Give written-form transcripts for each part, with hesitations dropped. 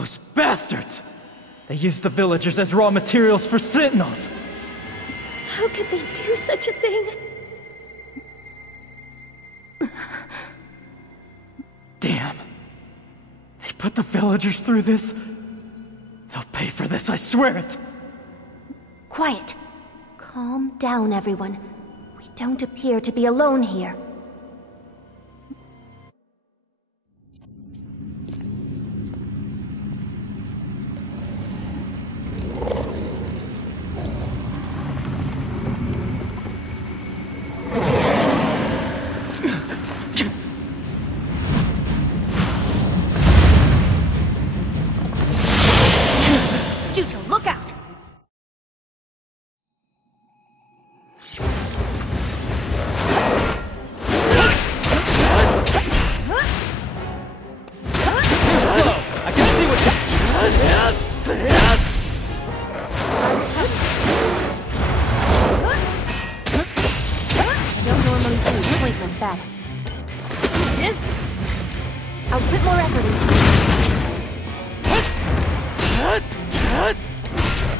Those bastards! They used the villagers as raw materials for sentinels! How could they do such a thing? Damn. They put the villagers through this? They'll pay for this, I swear it! Quiet. Calm down, everyone. We don't appear to be alone here.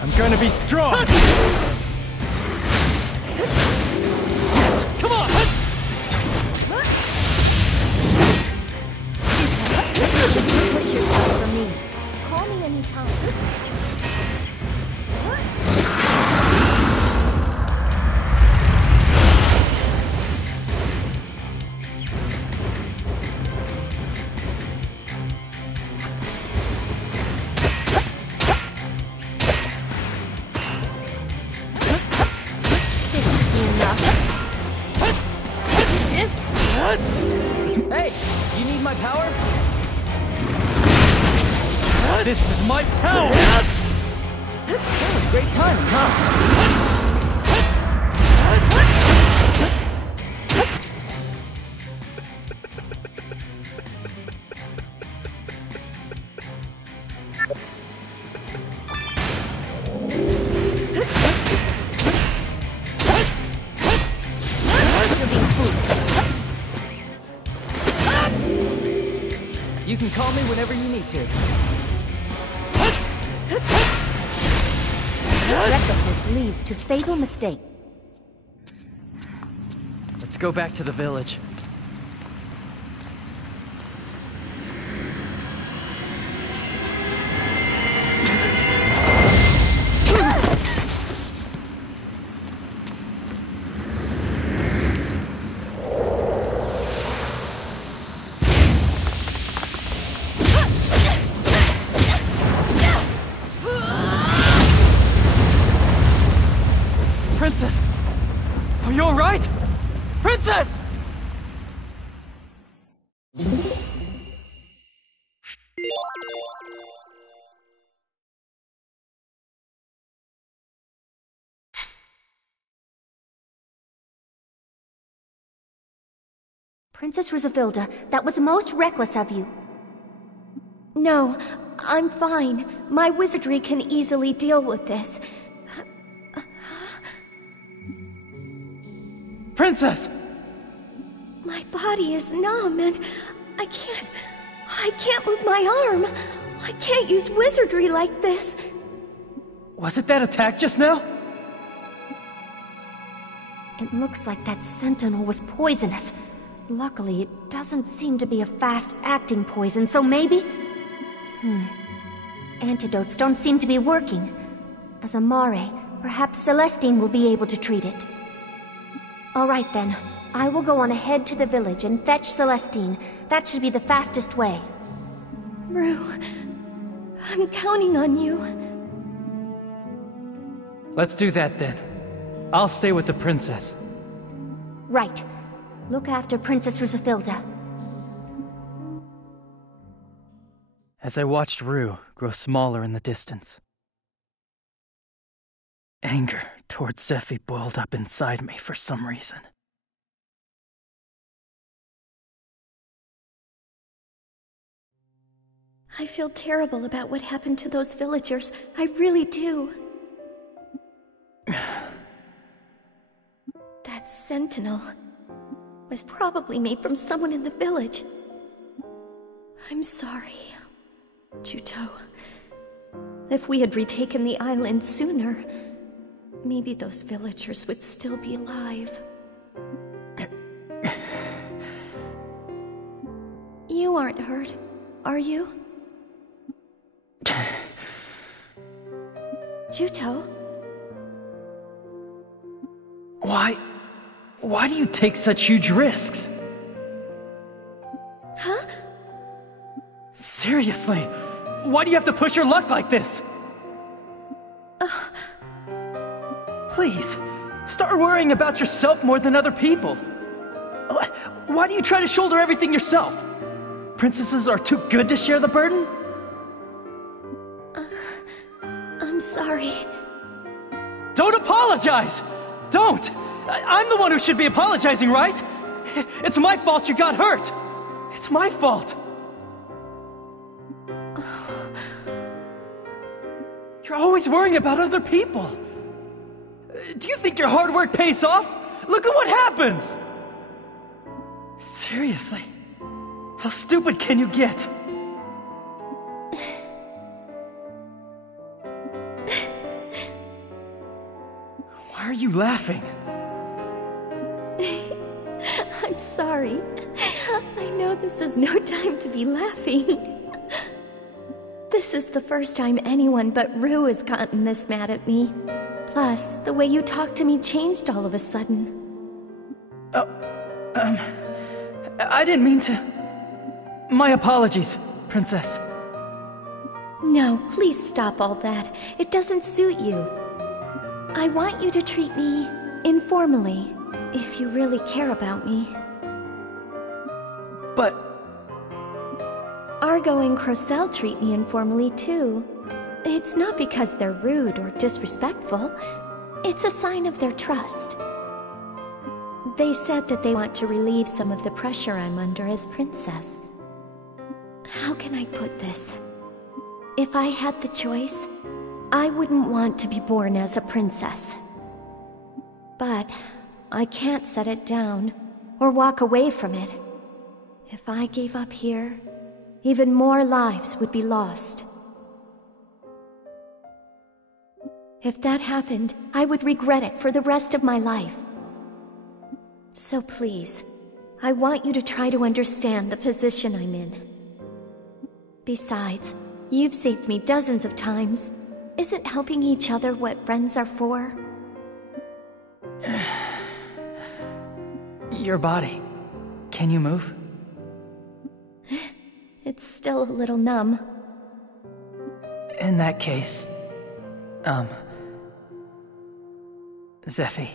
I'm gonna be strong! Yes, come on! You shouldn't push yourself for me. Call me anytime. Hey, you need my power? This is my power! That was great timing, huh? You can call me whenever you need to. Recklessness leads to fatal mistake. Let's go back to the village. Princess! Are you alright? Princess! Princess Rizavilda, that was most reckless of you. No, I'm fine. My wizardry can easily deal with this. Princess! My body is numb and I can't move my arm. I can't use wizardry like this. Was it that attack just now? It looks like that sentinel was poisonous. Luckily, it doesn't seem to be a fast-acting poison, so maybe... Antidotes don't seem to be working. As a Mare, perhaps Celestine will be able to treat it. Alright then, I will go on ahead to the village and fetch Celestine. That should be the fastest way. Rue, I'm counting on you. Let's do that then. I'll stay with the princess. Right. Look after Princess Rizavilda. As I watched Rue grow smaller in the distance, anger towards Zephi boiled up inside me for some reason. I feel terrible about what happened to those villagers. I really do. That sentinel was probably made from someone in the village. I'm sorry, Juto. If we had retaken the island sooner, maybe those villagers would still be alive. You aren't hurt, are you? Juto? Why do you take such huge risks? Huh? Seriously, why do you have to push your luck like this? Please, start worrying about yourself more than other people. Why do you try to shoulder everything yourself? Princesses are too good to share the burden? I'm sorry. Don't apologize! Don't! I'm the one who should be apologizing, right? It's my fault you got hurt! It's my fault! You're always worrying about other people. Do you think your hard work pays off? Look at what happens! Seriously, how stupid can you get? Why are you laughing? I'm sorry. I know this is no time to be laughing. This is the first time anyone but Rue has gotten this mad at me. Plus, the way you talked to me changed all of a sudden. I didn't mean to... My apologies, Princess. No, please stop all that. It doesn't suit you. I want you to treat me informally, if you really care about me. But... Argo and Crocell treat me informally too. It's not because they're rude or disrespectful. It's a sign of their trust. They said that they want to relieve some of the pressure I'm under as princess. How can I put this? If I had the choice, I wouldn't want to be born as a princess. But I can't set it down or walk away from it. If I gave up here, even more lives would be lost. If that happened, I would regret it for the rest of my life. So please, I want you to try to understand the position I'm in. Besides, you've saved me dozens of times. Isn't helping each other what friends are for? Your body. Can you move? It's still a little numb. In that case... Zephy.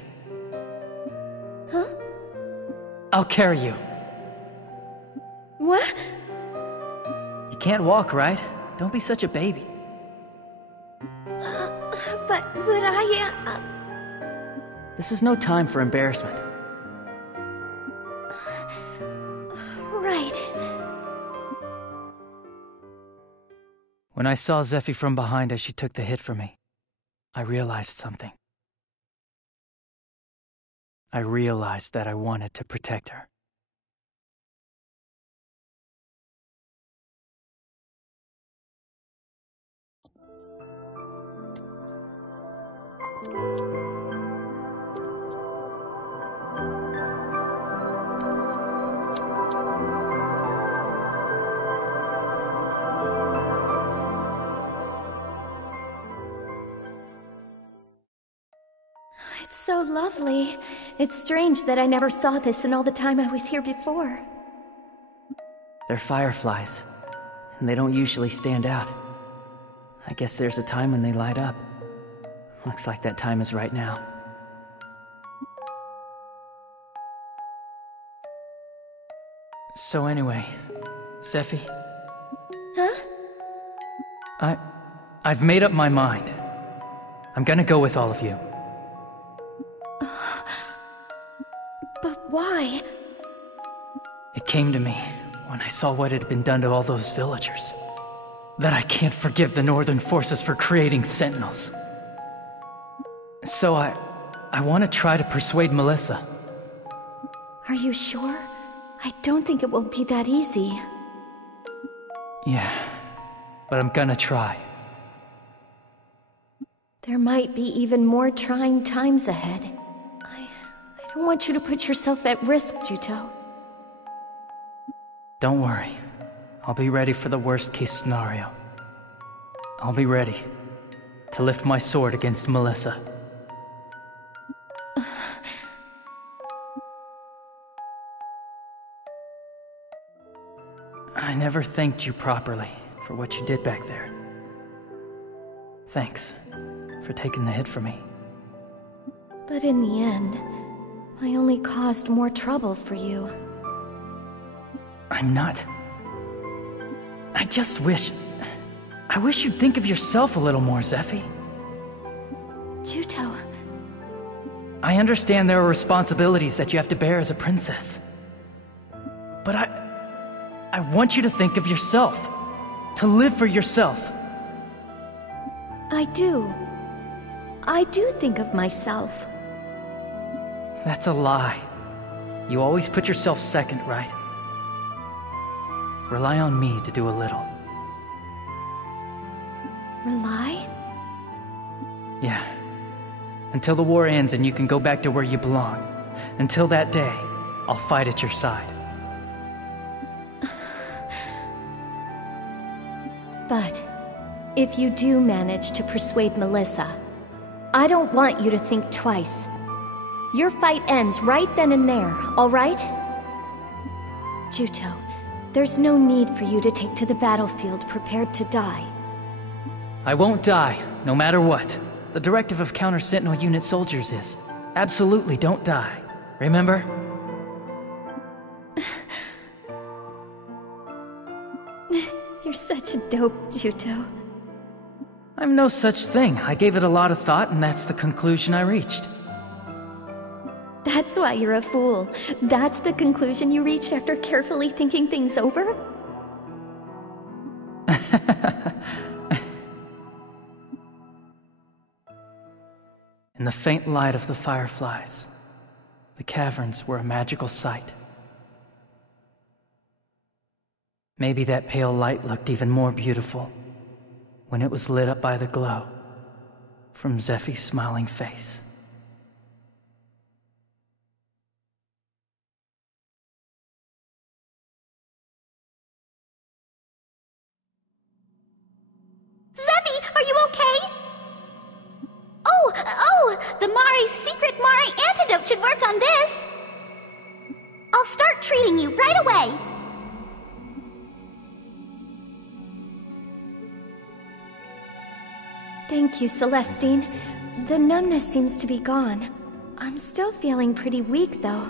Huh? I'll carry you. What? You can't walk, right? Don't be such a baby. But I... This is no time for embarrassment. Right. When I saw Zephy from behind as she took the hit from me, I realized something. I realized that I wanted to protect her. It's so lovely. It's strange that I never saw this in all the time I was here before. They're fireflies, and they don't usually stand out. I guess there's a time when they light up. Looks like that time is right now. So anyway, Zephy? Huh? I've made up my mind. I'm gonna go with all of you. But why? It came to me when I saw what had been done to all those villagers, that I can't forgive the Northern forces for creating sentinels. So I want to try to persuade Melissa. Are you sure? I don't think it will be that easy. Yeah, but I'm gonna try. There might be even more trying times ahead. I don't want you to put yourself at risk, Juto. Don't worry. I'll be ready for the worst-case scenario. I'll be ready to lift my sword against Melissa. I never thanked you properly for what you did back there. Thanks for taking the hit for me. But in the end, I only caused more trouble for you. I'm not. I just wish... I wish you'd think of yourself a little more, Zephy. Juto... I understand there are responsibilities that you have to bear as a princess. But I want you to think of yourself. To live for yourself. I do. I do think of myself. That's a lie. You always put yourself second, right? Rely on me to do a little. Rely? Yeah. Until the war ends and you can go back to where you belong. Until that day, I'll fight at your side. But if you do manage to persuade Melissa, I don't want you to think twice. Your fight ends right then and there, all right? Juto, there's no need for you to take to the battlefield prepared to die. I won't die, no matter what. The directive of counter-sentinel unit soldiers is, absolutely don't die. Remember? You're such a dope, Juto. I'm no such thing. I gave it a lot of thought, and that's the conclusion I reached. That's why you're a fool. That's the conclusion you reached after carefully thinking things over? In the faint light of the fireflies, the caverns were a magical sight. Maybe that pale light looked even more beautiful when it was lit up by the glow from Zephy's smiling face. Zephy, are you okay? The Mari's secret Mari antidote should work on this. I'll start treating you right away. Thank you, Celestine. The numbness seems to be gone. I'm still feeling pretty weak, though.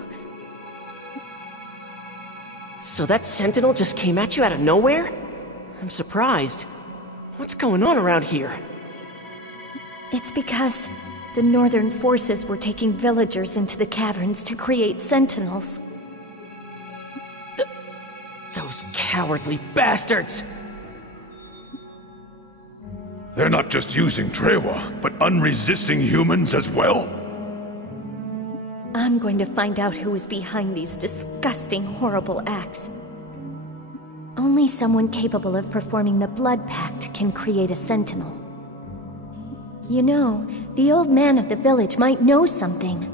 So that sentinel just came at you out of nowhere? I'm surprised. What's going on around here? It's because the northern forces were taking villagers into the caverns to create sentinels. Those cowardly bastards! They're not just using Trewa, but unresisting humans as well. I'm going to find out who is behind these disgusting, horrible acts. Only someone capable of performing the Blood Pact can create a sentinel. You know, the old man of the village might know something.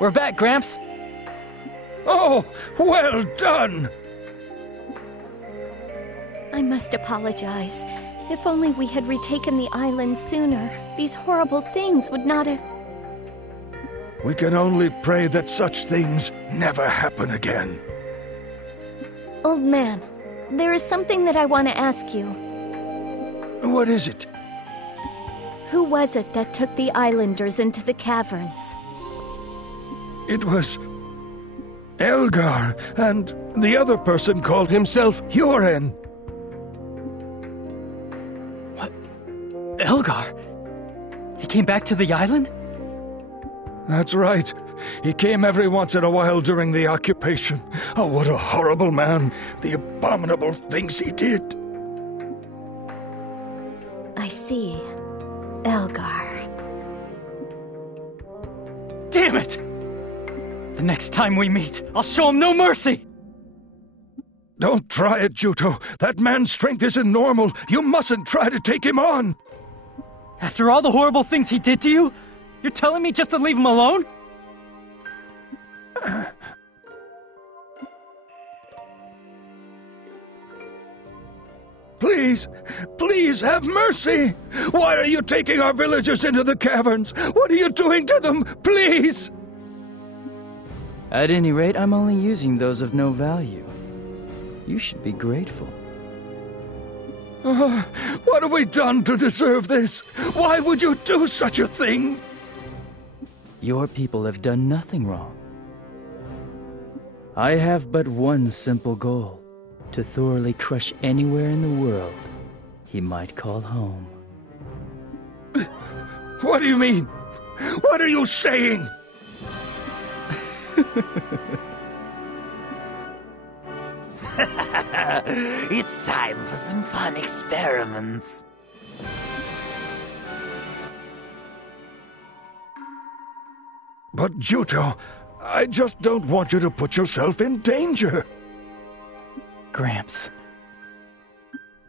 We're back, Gramps. Oh, well done! I must apologize. If only we had retaken the island sooner, these horrible things would not have... We can only pray that such things never happen again. Old man, there is something that I want to ask you. What is it? Who was it that took the islanders into the caverns? It was Elgar, and the other person called himself Huren. What? Elgar? He came back to the island? That's right. He came every once in a while during the occupation. Oh, what a horrible man. The abominable things he did. I see. Elgar. Damn it! The next time we meet, I'll show him no mercy! Don't try it, Juto. That man's strength isn't normal. You mustn't try to take him on. After all the horrible things he did to you, you're telling me just to leave him alone? Please, please have mercy! Why are you taking our villagers into the caverns? What are you doing to them? Please! At any rate, I'm only using those of no value. You should be grateful. What have we done to deserve this? Why would you do such a thing? Your people have done nothing wrong. I have but one simple goal. To thoroughly crush anywhere in the world he might call home. What do you mean? What are you saying? It's time for some fun experiments. But Juto, I just don't want you to put yourself in danger. Gramps.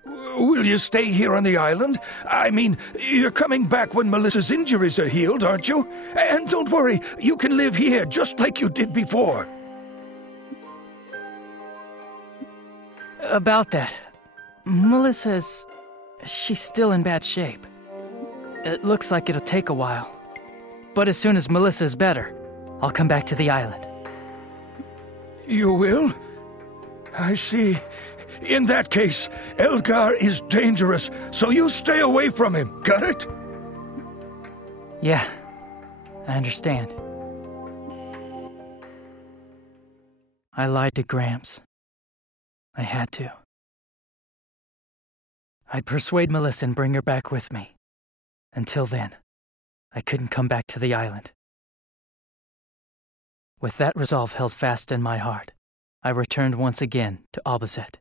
Will you stay here on the island? I mean, you're coming back when Melissa's injuries are healed, aren't you? And don't worry, you can live here just like you did before. About that, Melissa's... she's still in bad shape. It looks like it'll take a while. But as soon as Melissa's better, I'll come back to the island. You will? I see. In that case, Elgar is dangerous, so you stay away from him, got it? Yeah, I understand. I lied to Gramps. I had to. I'd persuade Melissa and bring her back with me. Until then, I couldn't come back to the island. With that resolve held fast in my heart, I returned once again to Albazet.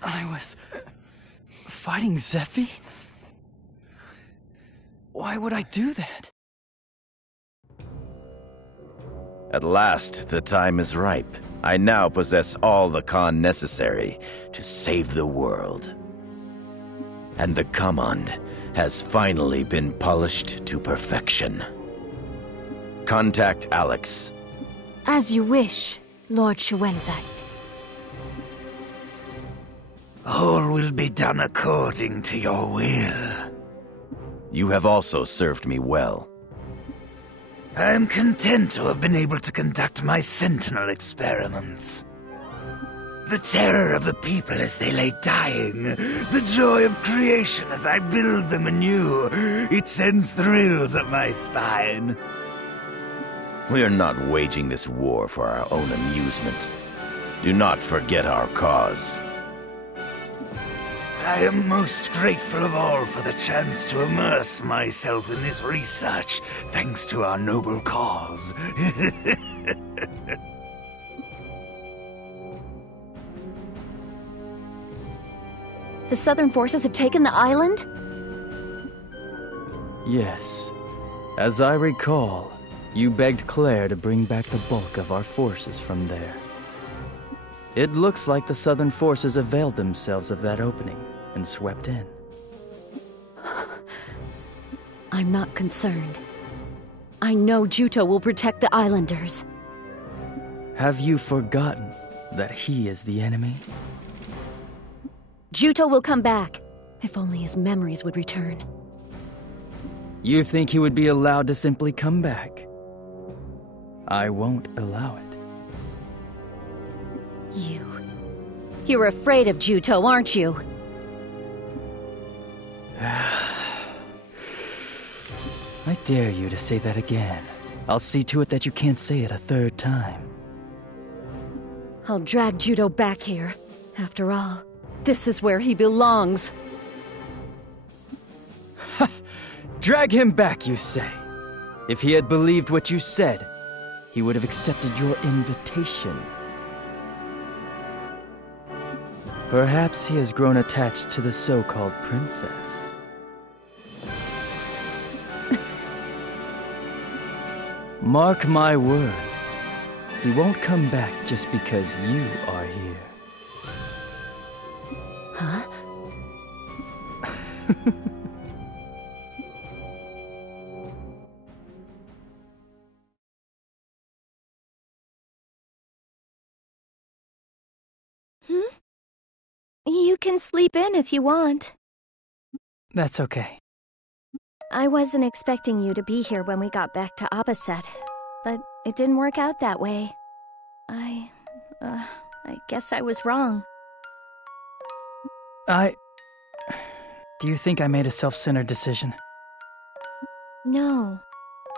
I was fighting Zephy? Why would I do that? At last, the time is ripe. I now possess all the Khan necessary to save the world. And the command has finally been polished to perfection. Contact Alex. As you wish, Lord Shawenzai. All will be done according to your will. You have also served me well. I am content to have been able to conduct my sentinel experiments. The terror of the people as they lay dying, the joy of creation as I build them anew, it sends thrills up my spine. We are not waging this war for our own amusement. Do not forget our cause. I am most grateful of all for the chance to immerse myself in this research, thanks to our noble cause. The Southern forces have taken the island? Yes. As I recall, you begged Claire to bring back the bulk of our forces from there. It looks like the Southern forces availed themselves of that opening and swept in. I'm not concerned. I know Juto will protect the islanders. Have you forgotten that he is the enemy? Juto will come back, if only his memories would return. You think he would be allowed to simply come back? I won't allow it. You're afraid of Juto, aren't you? I dare you to say that again. I'll see to it that you can't say it a third time. I'll drag Juto back here. After all, this is where he belongs. Drag him back, you say? If he had believed what you said, he would have accepted your invitation. Perhaps he has grown attached to the so-called princess. Mark my words, he won't come back just because you are here. Huh? You can sleep in if you want. That's okay. I wasn't expecting you to be here when we got back to Abbaset, but it didn't work out that way. I guess I was wrong. Do you think I made a self-centered decision? No.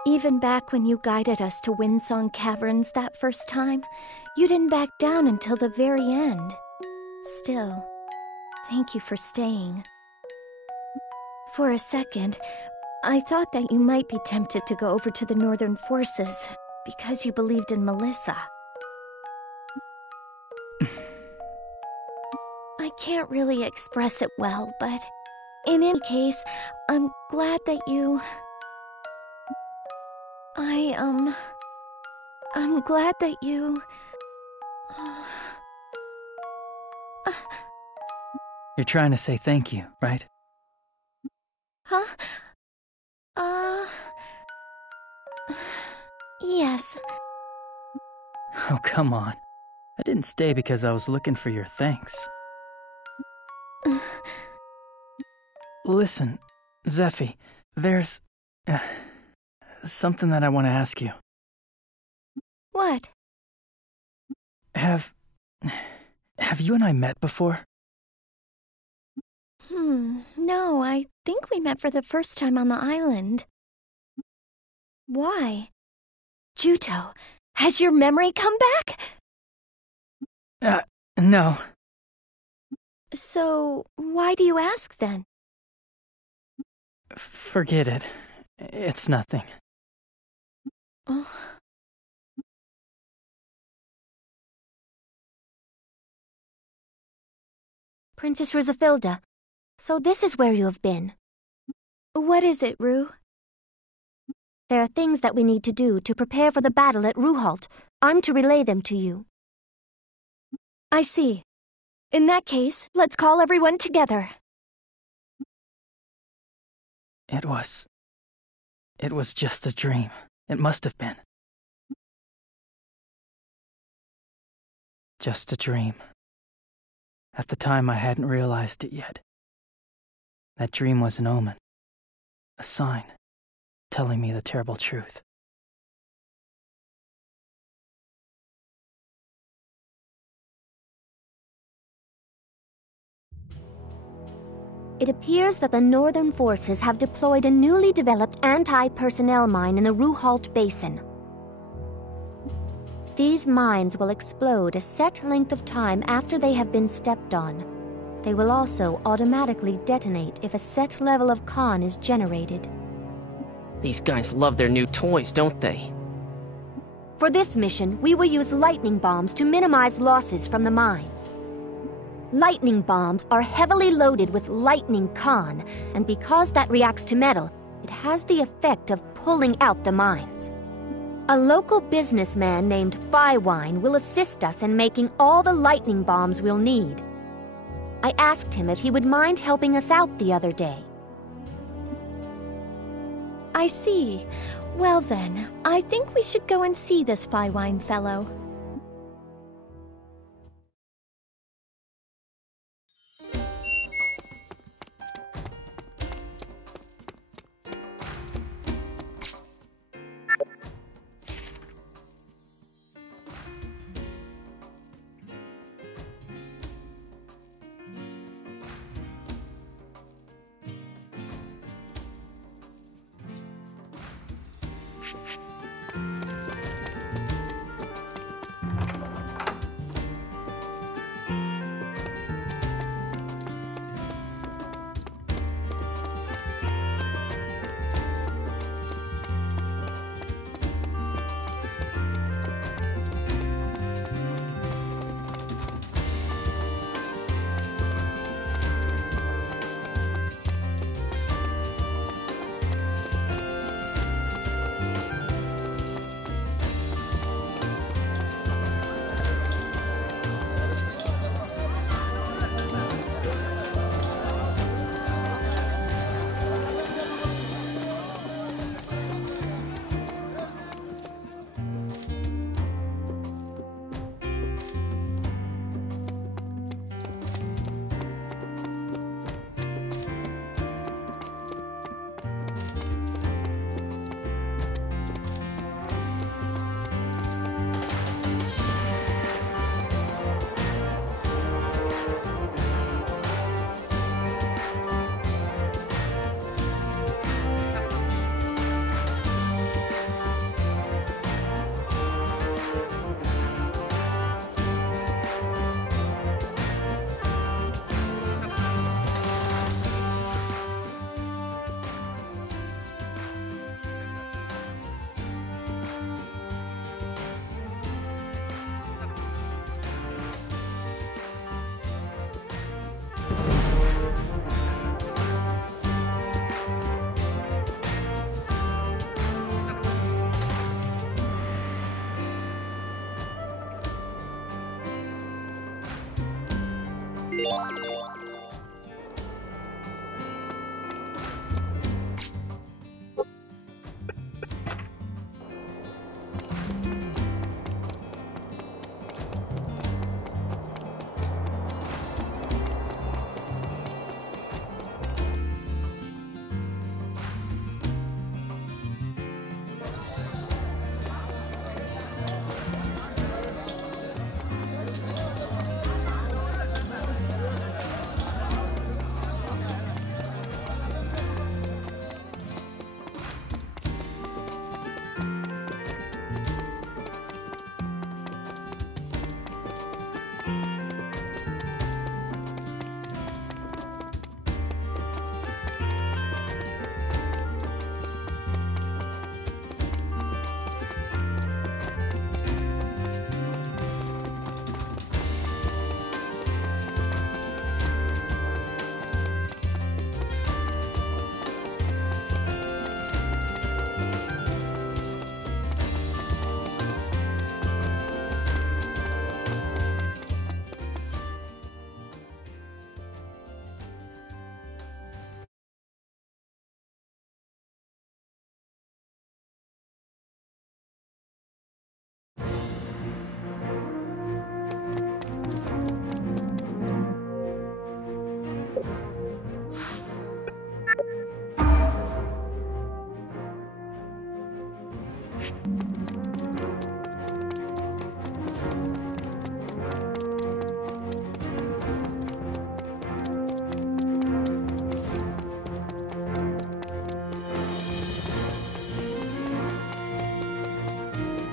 Even back when you guided us to Windsong Caverns that first time, you didn't back down until the very end. Still, thank you for staying. For a second, I thought that you might be tempted to go over to the Northern Forces because you believed in Melissa. I can't really express it well, but in any case, I'm glad that you... I'm glad that you... You're trying to say thank you, right? Huh? Yes. Oh, come on. I didn't stay because I was looking for your thanks. Listen, Zephy, there's... something that I want to ask you. What? Have you and I met before? No, I think we met for the first time on the island. Why? Juto, has your memory come back? No. So, why do you ask then? Forget it. It's nothing. Princess Rizafilda, so this is where you have been. What is it, Rue? There are things that we need to do to prepare for the battle at Ruhalt. I'm to relay them to you. I see. In that case, let's call everyone together. It was just a dream. It must have been. Just a dream. At the time, I hadn't realized it yet. That dream was an omen. A sign, telling me the terrible truth. It appears that the Northern Forces have deployed a newly developed anti-personnel mine in the Ruhalt Basin. These mines will explode a set length of time after they have been stepped on. They will also automatically detonate if a set level of con is generated. These guys love their new toys, don't they? For this mission, we will use lightning bombs to minimize losses from the mines. Lightning bombs are heavily loaded with lightning con, and because that reacts to metal, it has the effect of pulling out the mines. A local businessman named Wine will assist us in making all the lightning bombs we'll need. I asked him if he would mind helping us out the other day. I see. Well then, I think we should go and see this Wine fellow.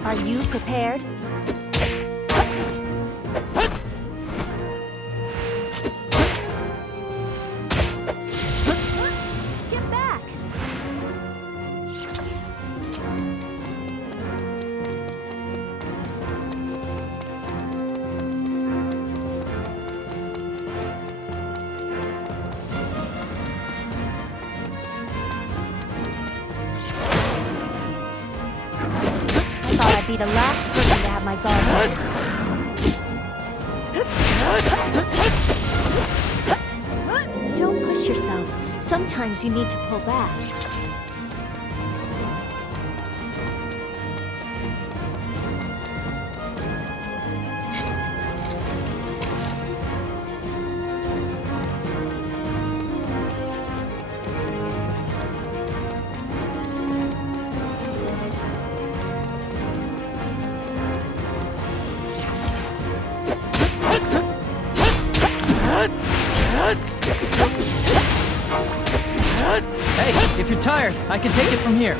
Are you prepared? be the last person to have my guard down. Don't push yourself. Sometimes you need to pull back. Hey, if you're tired, I can take it from here.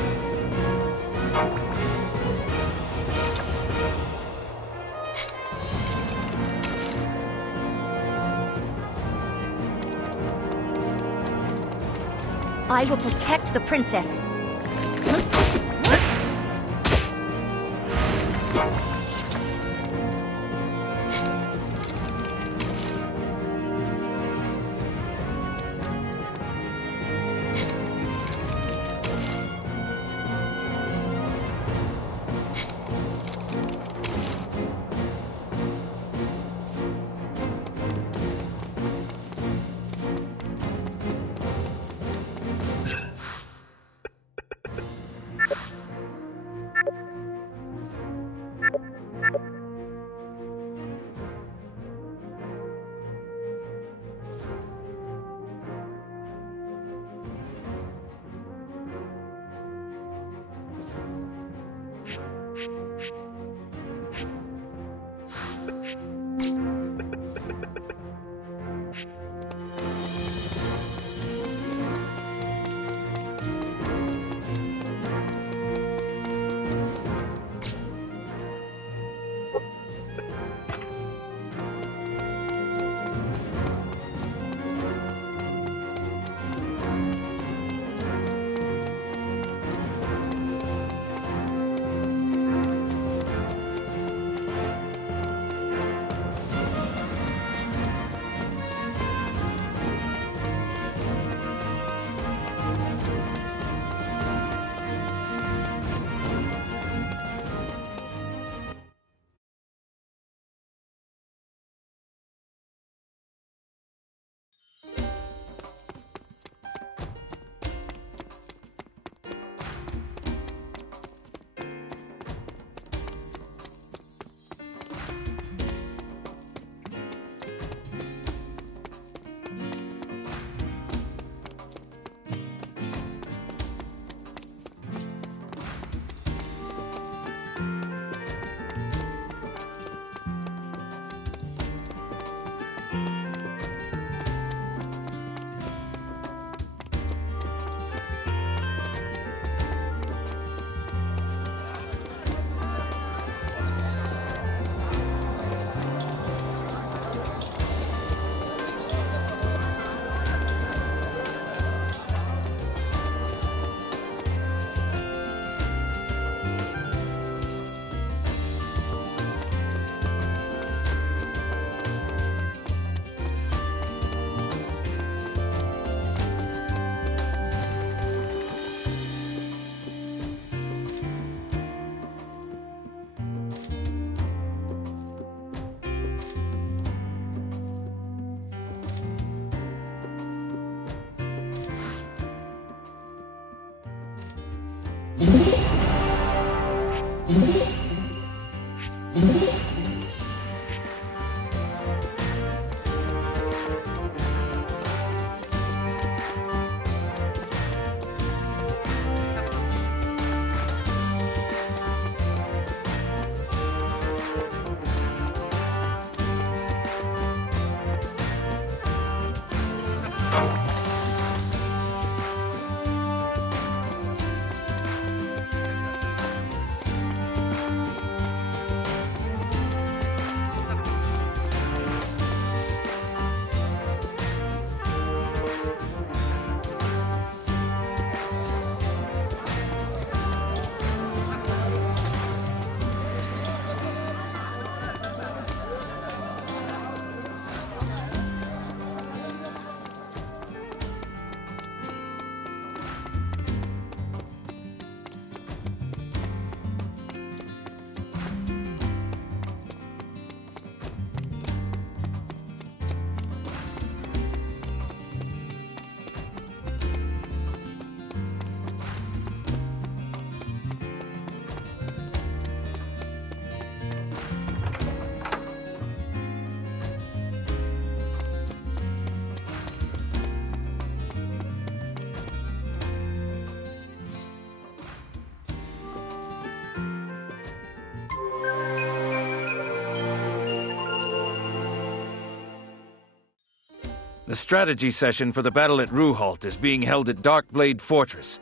I will protect the princess. The strategy session for the battle at Ruhalt is being held at Darkblade Fortress.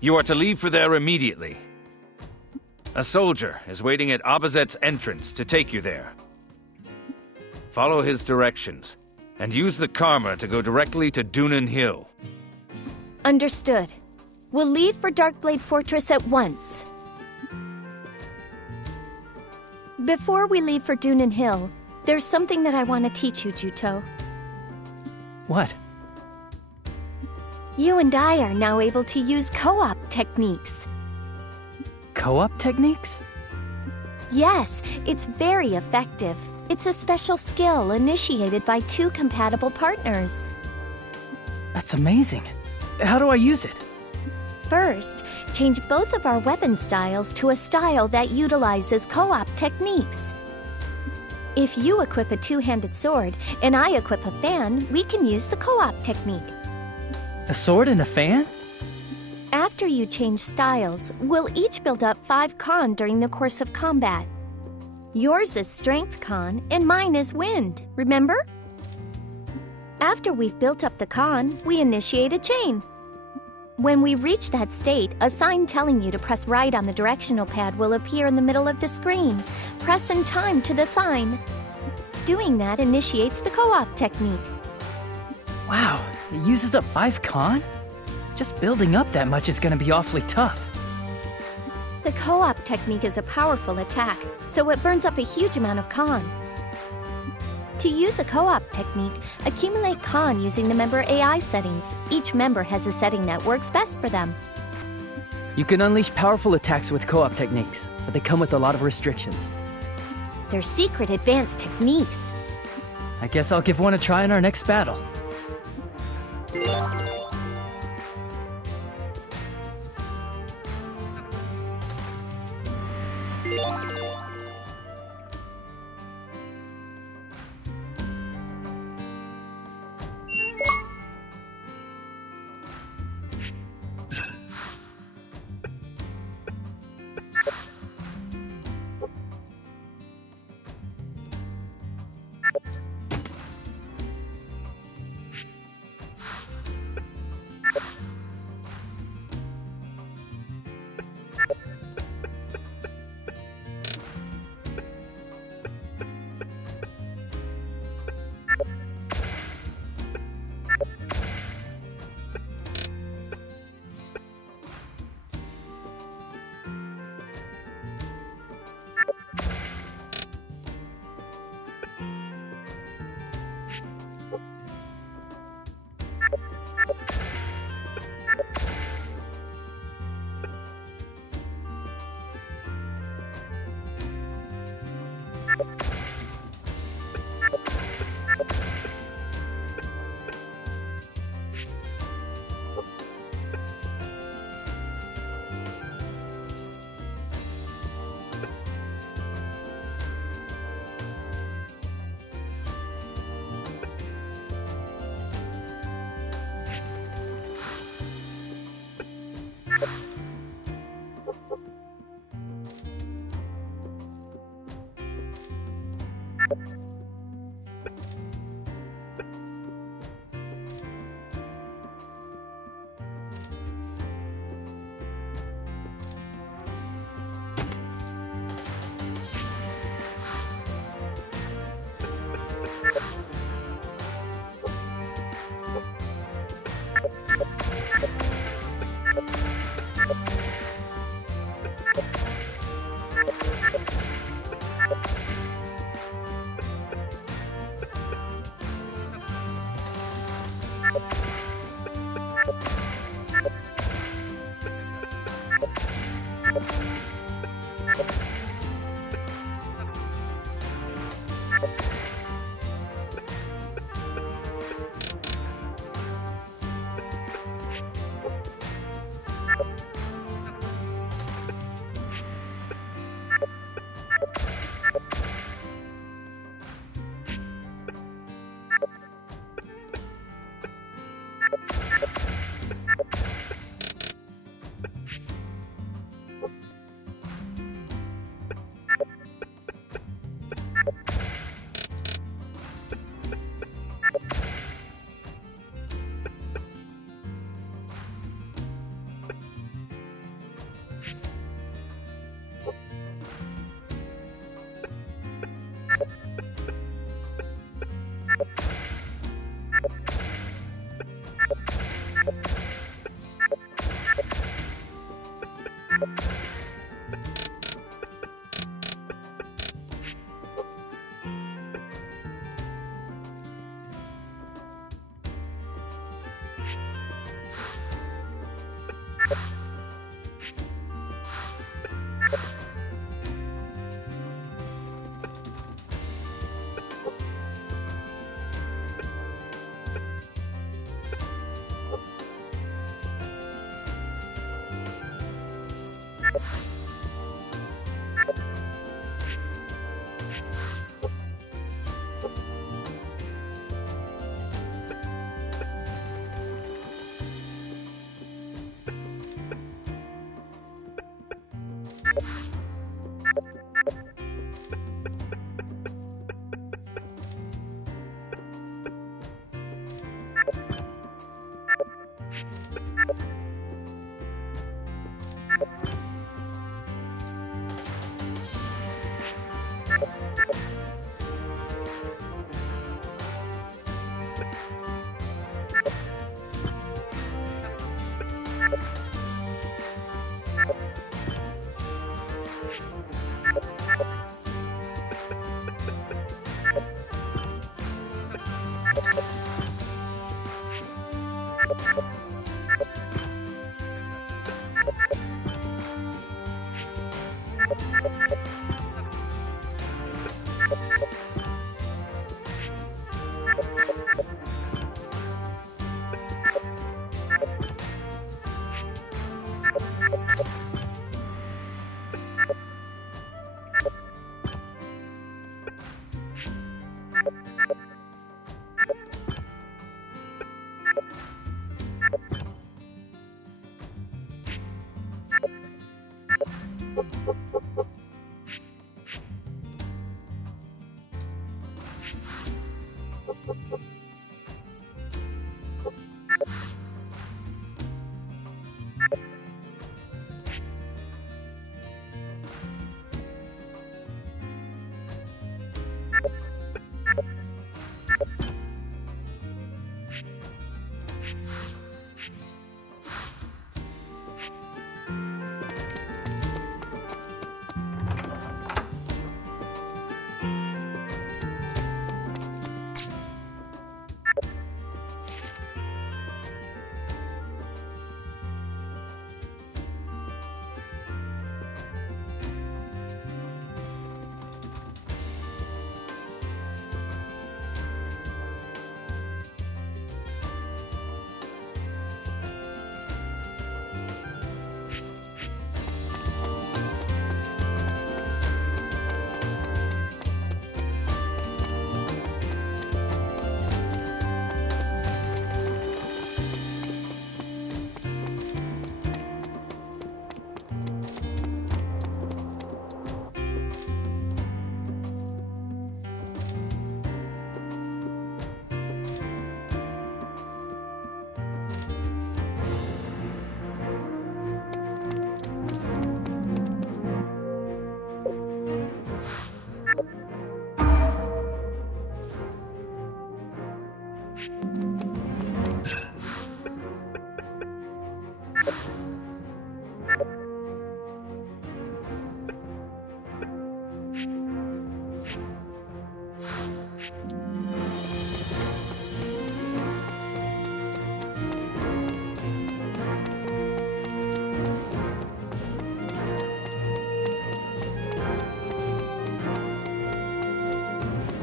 You are to leave for there immediately. A soldier is waiting at Abazet's entrance to take you there. Follow his directions, and use the Karma to go directly to Dunan Hill. Understood. We'll leave for Darkblade Fortress at once. Before we leave for Dunan Hill, there's something that I want to teach you, Juto. What? You and I are now able to use co-op techniques. Co-op techniques? Yes, it's very effective. It's a special skill initiated by 2 compatible partners. That's amazing. How do I use it? First, change both of our weapon styles to a style that utilizes co-op techniques. If you equip a 2-handed sword and I equip a fan, we can use the co-op technique. A sword and a fan? After you change styles, we'll each build up 5 con during the course of combat. Yours is Strength Con and mine is Wind, remember? After we've built up the con, we initiate a chain. When we reach that state, a sign telling you to press right on the directional pad will appear in the middle of the screen. Press in time to the sign. Doing that initiates the co-op technique. Wow, it uses up 5 con? Just building up that much is gonna be awfully tough. The co-op technique is a powerful attack, so it burns up a huge amount of con. To use a co-op technique, accumulate con using the member AI settings. Each member has a setting that works best for them. You can unleash powerful attacks with co-op techniques, but they come with a lot of restrictions. They're secret advanced techniques. I guess I'll give one a try in our next battle.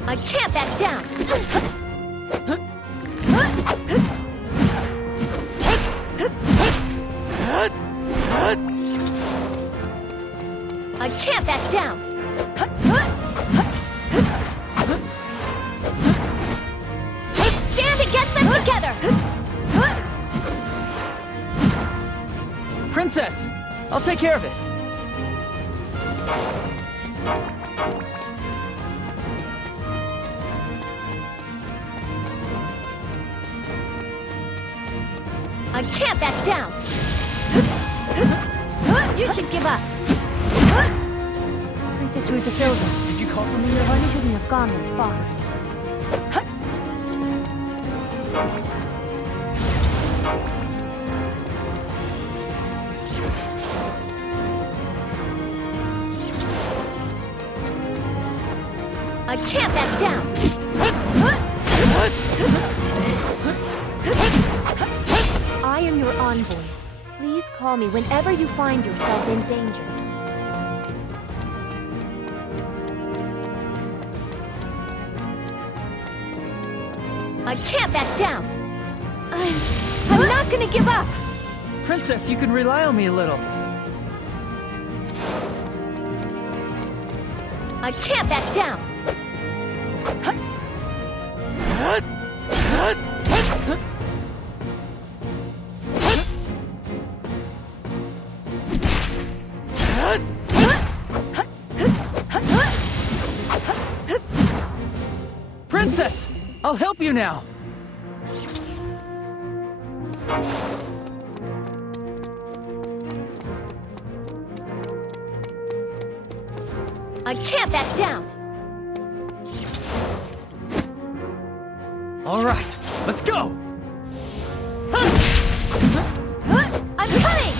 I can't back down! I can't back down! Stand against them together! Princess! I'll take care of it. I can't back down! You should give up! Princess Ruzathilda, Did you call for me? why shouldn't have gone this far? I can't back down! I am your envoy. Please call me whenever you find yourself in danger. I can't back down! I'm not gonna give up! Princess, you can rely on me a little. I can't back down! Princess! I'll help you now! I can't back down! All right, let's go! I'm coming!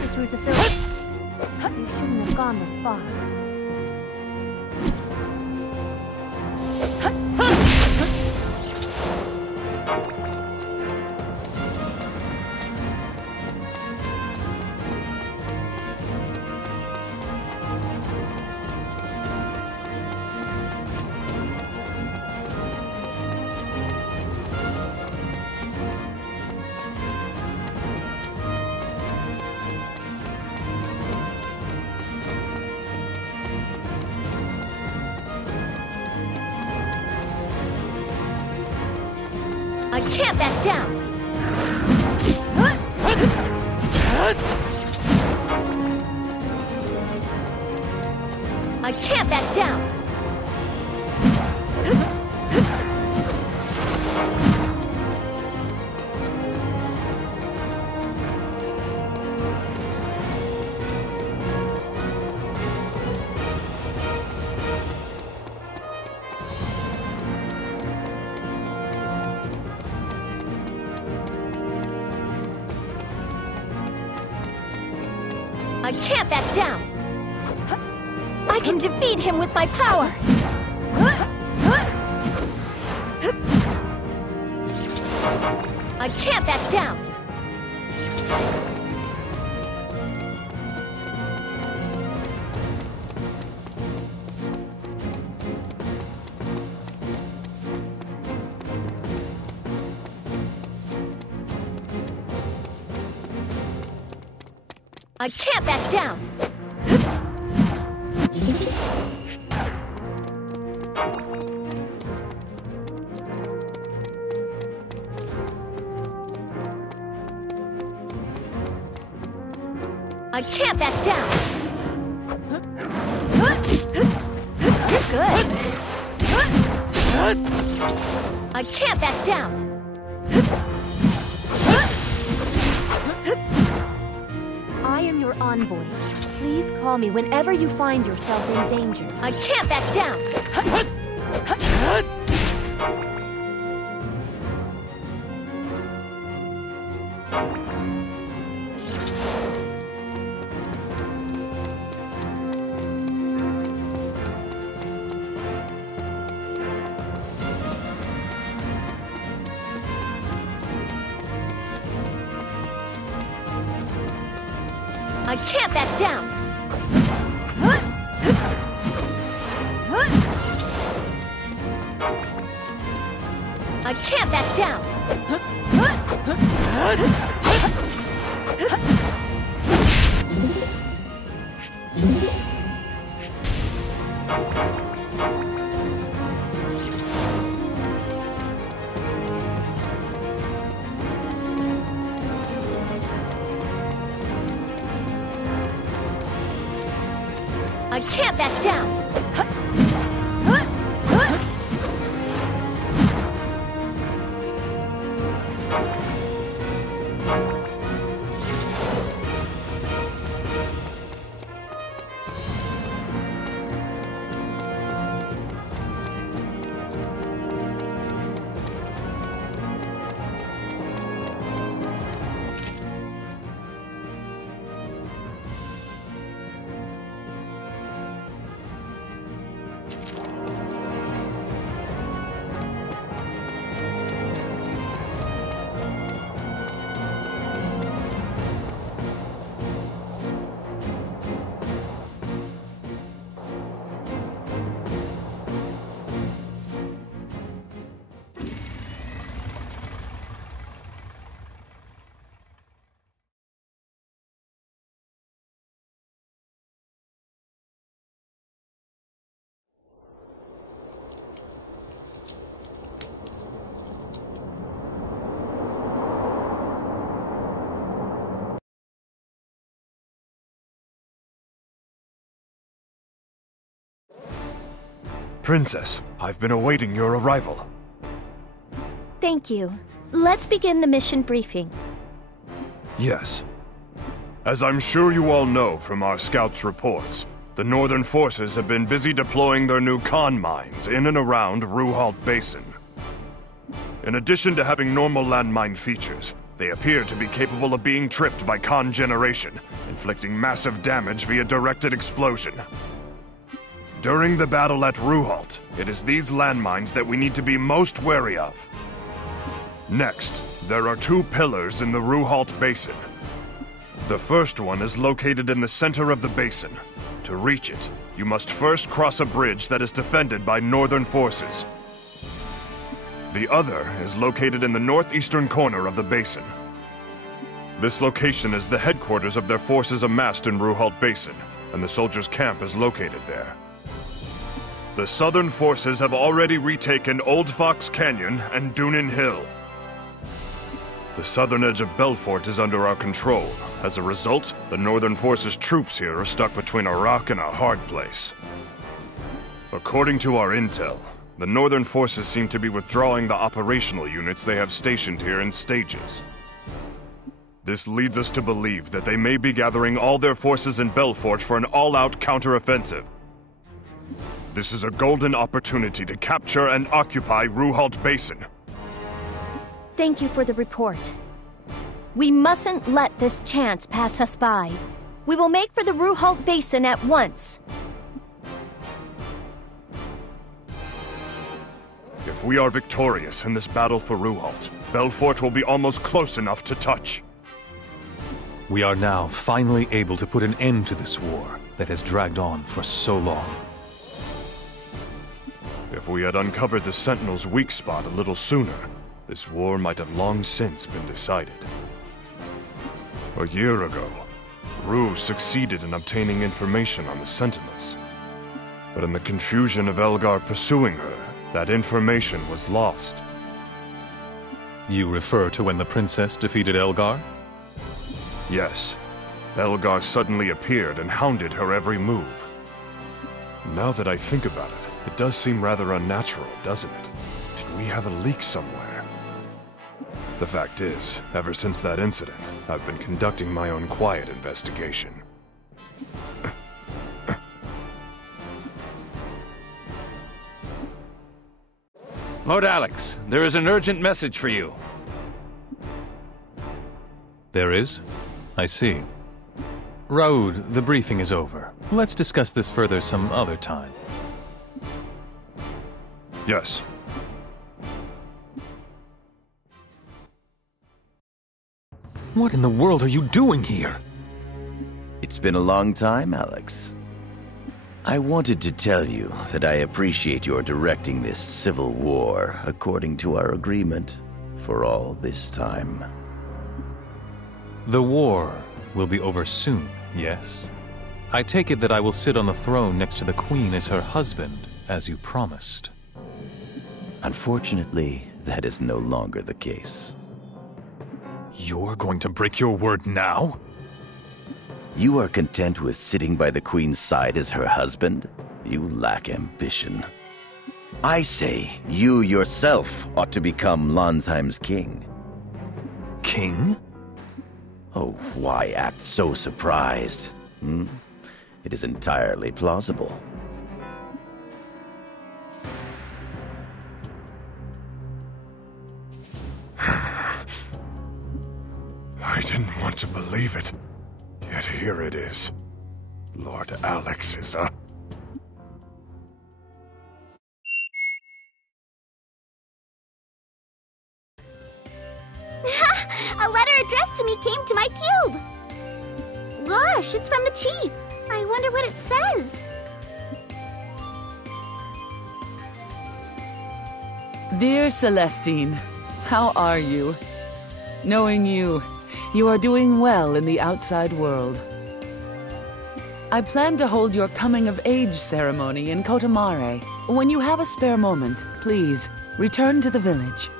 This was a village. You shouldn't have gone this far. I can't back down! I can't back down! I can't back down! I can defeat him with my power! I can't back down! I can't back down! I can't back down! You're good! I can't back down! I am your envoy. Please call me whenever you find yourself in danger. I can't back down! I can't back down! I can't back down! I can't back down! Princess, I've been awaiting your arrival. Thank you. Let's begin the mission briefing. Yes. As I'm sure you all know from our scouts' reports, the Northern forces have been busy deploying their new con mines in and around Ruhalt Basin. In addition to having normal landmine features, they appear to be capable of being tripped by con generation, inflicting massive damage via directed explosion. During the battle at Ruhalt, it is these landmines that we need to be most wary of. Next, there are 2 pillars in the Ruhalt Basin. The first one is located in the center of the basin. To reach it, you must first cross a bridge that is defended by Northern forces. The other is located in the northeastern corner of the basin. This location is the headquarters of their forces amassed in Ruhalt Basin, and the soldiers' camp is located there. The Southern forces have already retaken Old Fox Canyon and Dunin Hill. The southern edge of Belfort is under our control. As a result, the Northern forces' troops here are stuck between a rock and a hard place. According to our intel, the Northern forces seem to be withdrawing the operational units they have stationed here in stages. This leads us to believe that they may be gathering all their forces in Belfort for an all-out counteroffensive. This is a golden opportunity to capture and occupy Ruhalt Basin. Thank you for the report. We mustn't let this chance pass us by. We will make for the Ruhalt Basin at once. If we are victorious in this battle for Ruhalt, Belfort will be almost close enough to touch. We are now finally able to put an end to this war that has dragged on for so long. If we had uncovered the Sentinel's weak spot a little sooner, this war might have long since been decided. A year ago, Rue succeeded in obtaining information on the Sentinels. But in the confusion of Elgar pursuing her, that information was lost. You refer to when the princess defeated Elgar? Yes. Elgar suddenly appeared and hounded her every move. Now that I think about it, it does seem rather unnatural, doesn't it? Did we have a leak somewhere? The fact is, ever since that incident, I've been conducting my own quiet investigation. Lord Alex, there is an urgent message for you. There is? I see. Raoud, the briefing is over. Let's discuss this further some other time. Yes. What in the world are you doing here? It's been a long time, Alex. I wanted to tell you that I appreciate your directing this civil war according to our agreement for all this time. The war will be over soon, yes? I take it that I will sit on the throne next to the Queen as her husband, as you promised. Unfortunately, that is no longer the case. You're going to break your word now? You are content with sitting by the Queen's side as her husband? You lack ambition. I say, you yourself ought to become Landsheim's king. King? Oh, why act so surprised? It is entirely plausible. I didn't want to believe it, yet here it is. Lord Alex is a... A letter addressed to me came to my cube! Gosh, it's from the chief! I wonder what it says. Dear Celestine, how are you? Knowing you, you are doing well in the outside world. I plan to hold your coming-of-age ceremony in Kotamare. When you have a spare moment, please, return to the village.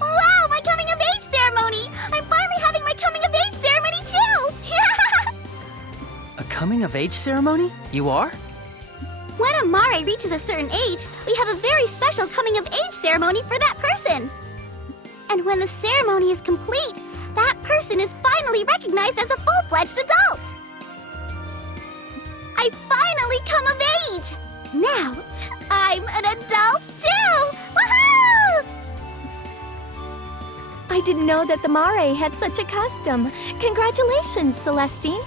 Wow, my coming-of-age ceremony! I'm finally having my coming-of-age ceremony too! A coming coming-of-age ceremony? You are? When a Mare reaches a certain age, we have a very special coming-of-age ceremony for that person. And when the ceremony is complete, that person is finally recognized as a full-fledged adult. I finally come of age! Now, I'm an adult too! Woohoo! I didn't know that the Mare had such a custom. Congratulations, Celestine.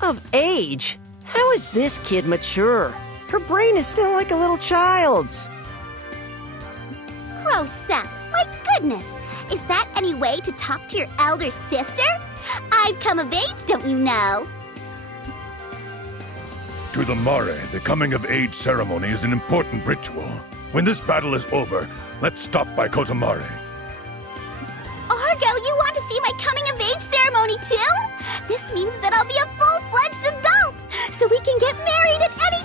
Of age? How is this kid mature? Her brain is still like a little child's. Crow-san, my goodness! Is that any way to talk to your elder sister? I've come of age, don't you know? To the Mare, the coming-of-age ceremony is an important ritual. When this battle is over, let's stop by Kotamare. Argo, you want to see my coming-of-age ceremony too? This means that I'll be a full-fledged adult, so we can get married at any